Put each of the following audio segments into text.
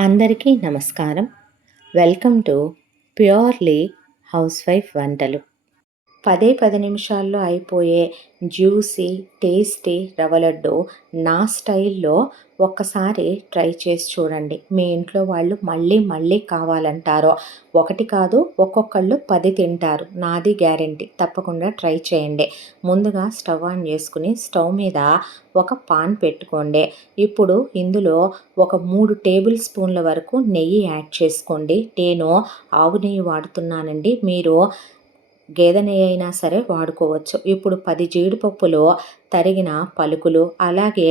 అందరికీ నమస్కారం. Welcome to purely house wife వంటలు. 10 నిమిషాల్లో అయిపోయే జ్యూసీ టేస్టీ రవ్వ లడ్డు నా స్టైల్లో ఒక్కసారి ట్రై చేసి చూడండి. మీ ఇంట్లో వాళ్ళు మళ్ళీ మళ్ళీ కావాలంటారో. ఒకటి కాదు, ఒక్కొక్కళ్ళు 10 తింటారు. నాది గ్యారెంటీ. తప్పకుండా ట్రై చేయండి. ముందుగా స్టవ్ ఆన్ చేసుకుని స్టవ్ మీద ఒక పాన్ పెట్టుకోండి. ఇప్పుడు ఇందులో ఒక 3 టేబుల్ స్పూన్ల వరకు నెయ్యి యాడ్ చేసుకోండి. నేను ఆవు నెయ్యి వాడుతున్నానండి. మీరు గేదె నెయ్యి అయినా సరే వాడుకోవచ్చు. ఇప్పుడు 10 జీడిపప్పులు తరిగిన పలుకులు, అలాగే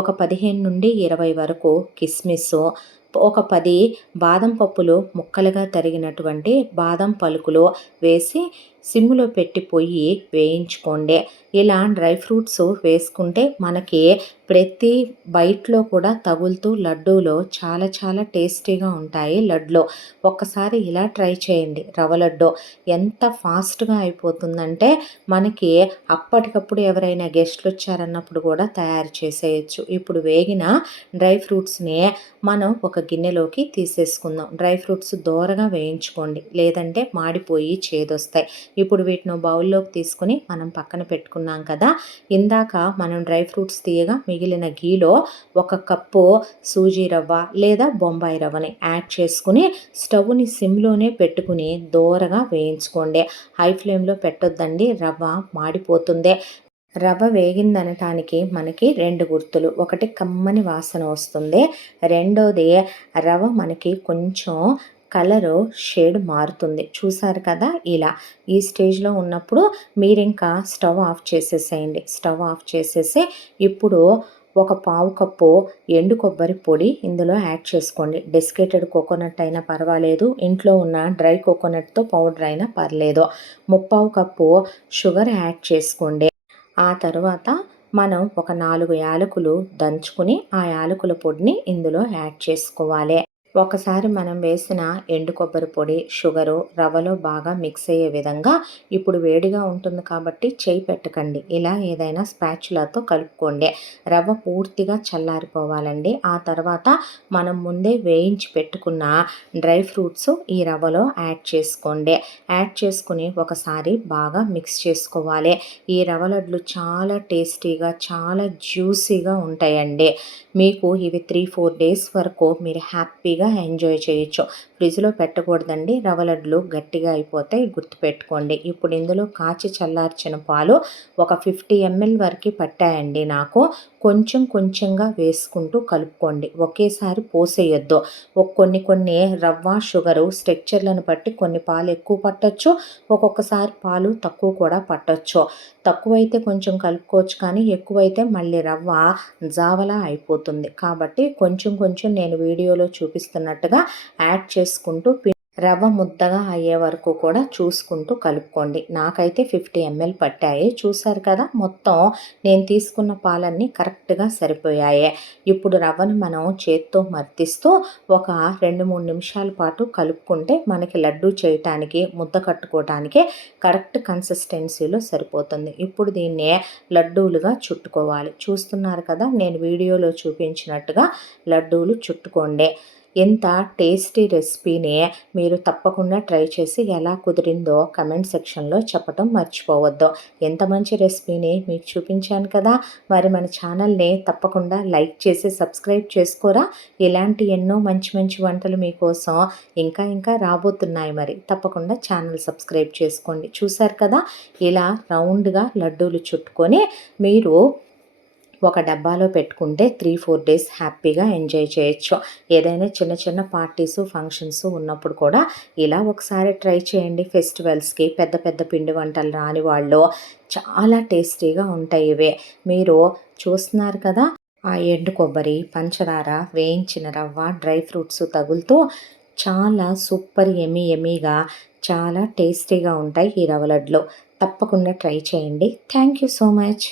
ఒక 15 నుండి 20 వరకు కిస్మిస్, ఒక 10 బాదం పప్పులు ముక్కలుగా తరిగినటువంటి బాదం పలుకులు వేసి సిమ్లో పెట్టి పొయ్యి వేయించుకోండి. ఇలా డ్రై ఫ్రూట్స్ వేసుకుంటే మనకి ప్రతి బైట్లో కూడా తగులుతూ లడ్డూలో చాలా చాలా టేస్టీగా ఉంటాయి లడ్లు. ఒక్కసారి ఇలా ట్రై చేయండి. రవ్వ లడ్డు ఎంత ఫాస్ట్గా అయిపోతుందంటే మనకి అప్పటికప్పుడు ఎవరైనా గెస్ట్లు వచ్చారన్నప్పుడు కూడా తయారు చేసేయచ్చు. ఇప్పుడు వేగిన డ్రై ఫ్రూట్స్ని మనం ఒక గిన్నెలోకి తీసేసుకుందాం. డ్రై ఫ్రూట్స్ దోరగా వేయించుకోండి, లేదంటే మాడిపోయి చేదొస్తాయి. ఇప్పుడు వీటిని బౌల్లోకి తీసుకుని మనం పక్కన పెట్టుకున్నాం కదా. ఇందాక మనం డ్రై ఫ్రూట్స్ తీయగా మిగిలిన గీలో 1 కప్పు సూజీ రవ్వ లేదా బొంబాయి రవ్వని యాడ్ చేసుకుని స్టవ్ని సిమ్లోనే పెట్టుకుని దోరగా వేయించుకోండి. హై ఫ్లేమ్లో పెట్టొద్దండి, రవ్వ మాడిపోతుంది. రవ్వ వేగిందనటానికి మనకి 2 గుర్తులు. ఒకటి కమ్మని వాసన వస్తుంది, రెండోది రవ్వ మనకి కొంచెం కలరు షేడ్ మారుతుంది. చూసారు కదా. ఇలా ఈ స్టేజ్లో ఉన్నప్పుడు మీరు ఇంకా స్టవ్ ఆఫ్ చేసేసేయండి. స్టవ్ ఆఫ్ చేసేసి ఇప్పుడు ఒక పావు కప్పు ఎండు కొబ్బరి పొడి ఇందులో యాడ్ చేసుకోండి. డెసికేటెడ్ కోకోనట్ అయినా పర్వాలేదు, ఇంట్లో ఉన్న డ్రై కోకోనట్తో పౌడర్ అయినా పర్లేదు. ముప్పావు కప్పు షుగర్ యాడ్ చేసుకోండి. ఆ తర్వాత మనం ఒక 4 యాలకులు దంచుకుని ఆ యాలకుల పొడిని ఇందులో యాడ్ చేసుకోవాలి. ఒకసారి మనం వేసిన ఎండు కొబ్బరి పొడి, షుగరు రవ్వలో బాగా మిక్స్ అయ్యే విధంగా, ఇప్పుడు వేడిగా ఉంటుంది కాబట్టి చేయి పెట్టకండి, ఇలా ఏదైనా స్పాచులాతో కలుపుకోండి. రవ్వ పూర్తిగా చల్లారిపోవాలండి. ఆ తర్వాత మనం ముందే వేయించి పెట్టుకున్న డ్రై ఫ్రూట్స్ ఈ రవ్వలో యాడ్ చేసుకోండి. యాడ్ చేసుకుని ఒకసారి బాగా మిక్స్ చేసుకోవాలి. ఈ రవ్వ లడ్లు చాలా టేస్టీగా, చాలా జ్యూసీగా ఉంటాయండి. మీకు ఇవి 3-4 డేస్ వరకు మీరు హ్యాపీగా ఎంజాయ్ చేయొచ్చు. ఫ్రిడ్జ్లో పెట్టకూడదండి, రవ్వ లడ్లు గట్టిగా అయిపోతాయి, గుర్తుపెట్టుకోండి. ఇప్పుడు ఇందులో కాచి చల్లార్చిన పాలు ఒక 50 ml వరకు పట్టాయండి నాకు. కొంచెం కొంచెంగా వేసుకుంటూ కలుపుకోండి, ఒకేసారి పోసేయొద్దు. కొన్ని రవ్వ షుగరు స్ట్రక్చర్లను బట్టి కొన్ని పాలు ఎక్కువ పట్టొచ్చు, ఒక్కొక్కసారి పాలు తక్కువ కూడా పట్టొచ్చు. తక్కువైతే కొంచెం కలుపుకోవచ్చు, కానీ ఎక్కువైతే మళ్ళీ రవ్వ జావలా అయిపోతుంది. కాబట్టి కొంచెం కొంచెం నేను వీడియోలో చూపిస్తున్నట్టుగా యాడ్ చేసుకుంటూ రవ్వ ముద్దగా అయ్యే వరకు కూడా చూసుకుంటూ కలుపుకోండి. నాకైతే 50 ml పట్టాయి. చూసారు కదా, మొత్తం నేను తీసుకున్న పాలన్నీ కరెక్ట్గా సరిపోయాయి. ఇప్పుడు రవ్వను మనం చేత్తో మర్తిస్తూ ఒక 2-3 నిమిషాల పాటు కలుపుకుంటే మనకి లడ్డు చేయటానికి, ముద్ద కట్టుకోవటానికి కరెక్ట్ కన్సిస్టెన్సీలో సరిపోతుంది. ఇప్పుడు దీన్ని లడ్డూలుగా చుట్టుకోవాలి. చూస్తున్నారు కదా, నేను వీడియోలో చూపించినట్టుగా లడ్డూలు చుట్టుకోండి. ఎంత టేస్టీ రెసిపీని మీరు తప్పకుండా ట్రై చేసి ఎలా కుదిరిందో కమెంట్ సెక్షన్లో చెప్పటం మర్చిపోవద్దు. ఎంత మంచి రెసిపీని మీకు చూపించాను కదా. మరి మన ఛానల్ని తప్పకుండా లైక్ చేసి సబ్స్క్రైబ్ చేసుకోరా. ఇలాంటి ఎన్నో మంచి మంచి వంటలు మీకోసం ఇంకా ఇంకా రాబోతున్నాయి. మరి తప్పకుండా ఛానల్ సబ్స్క్రైబ్ చేసుకోండి. చూసారు కదా, ఇలా రౌండ్గా లడ్డూలు చుట్టుకొని మీరు ఒక డబ్బాలో పెట్టుకుంటే 3-4 డేస్ హ్యాపీగా ఎంజాయ్ చేయొచ్చు. ఏదైనా చిన్న చిన్న పార్టీసు, ఫంక్షన్స్ ఉన్నప్పుడు కూడా ఇలా ఒకసారి ట్రై చేయండి. ఫెస్టివల్స్కి పెద్ద పెద్ద పిండి వంటలు రాని వాళ్ళు చాలా టేస్టీగా ఉంటాయి ఇవే. మీరు చూస్తున్నారు కదా, ఆ ఎండు కొబ్బరి, పంచదార, వేయించిన రవ్వ, డ్రై ఫ్రూట్స్ తగులుతూ చాలా సూపర్ ఎమీగా చాలా టేస్టీగా ఉంటాయి ఈ రవ్వ లడ్లు. తప్పకుండా ట్రై చేయండి. Thank you so much.